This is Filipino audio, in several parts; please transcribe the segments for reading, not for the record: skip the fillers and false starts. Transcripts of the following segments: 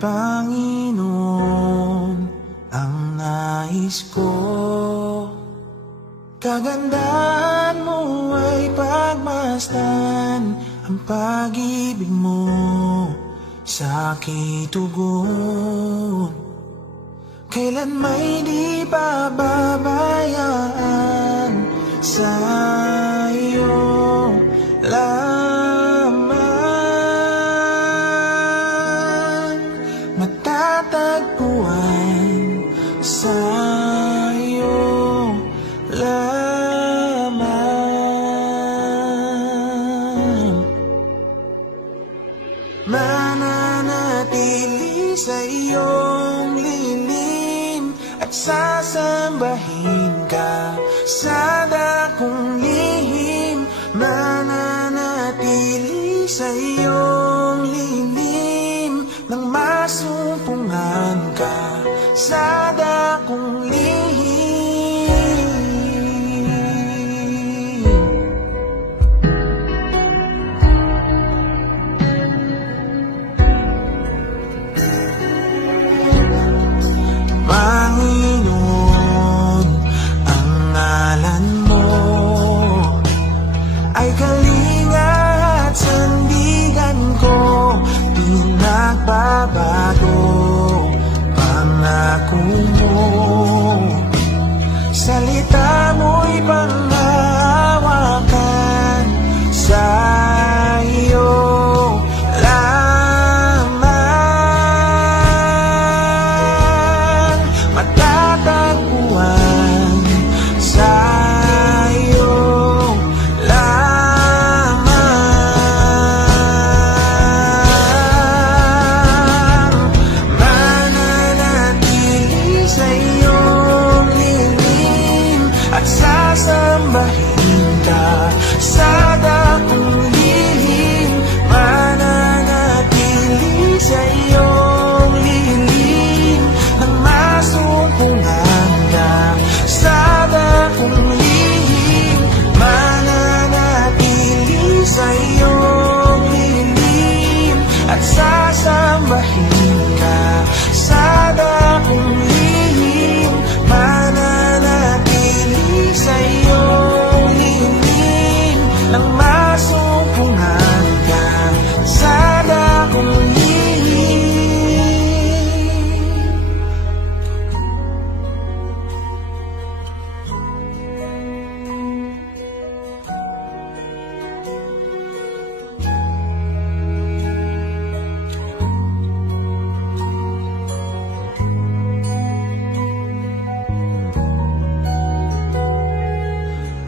Panginoon, ang nais ko. Kagandahan mo ay pagmasdan, ang pag-ibig mo sa aking tugon. Kailan may di pababayaan, sa iyo lamang matatagpuan, sa iyo lamang mananatili sa iyong lilim at sasambahin ka sa dakong lihim. Mananatili sa iyong lilim nang masumpungan ka sa dakong lihim. Panginoon, ang ngalan mo ay kalinga at sandigan ko. Pinagbabago pangako mo, salita mo'y panghawakan, sa iyo lamang matatagpuan, sa iyo lamang mananatili sa iyong lilim at sasambahin ka sa dakong lihim. Mananatili sa iyong lilim nang masumpungan ka sa dakong lihim. Mananatili sa iyong lilim at sasambahin ka sa dakong lihim. Mananatili sa iyong lilim nang masumpungan ka sa dakong lihim.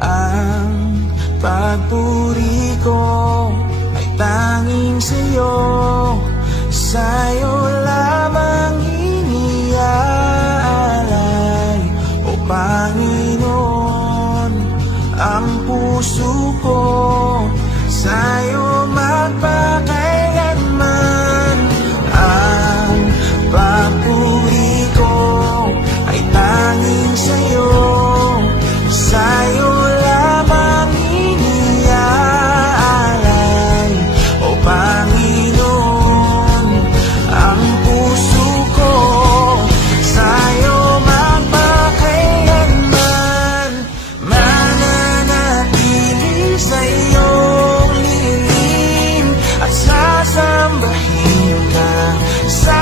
Ang pagpuri ko ay tanging sa'yo, sa'yo lamang iniaalay. O Panginoon, ang puso ko sa'yo magpakailanman. Ang pagpuri ko ay tanging sa'yo, sa'yo lamang iniaalay. O Panginoon, ang puso ko sa'yo magpakailanman. Mananatili sa iyong lilim at sasambahin ka sa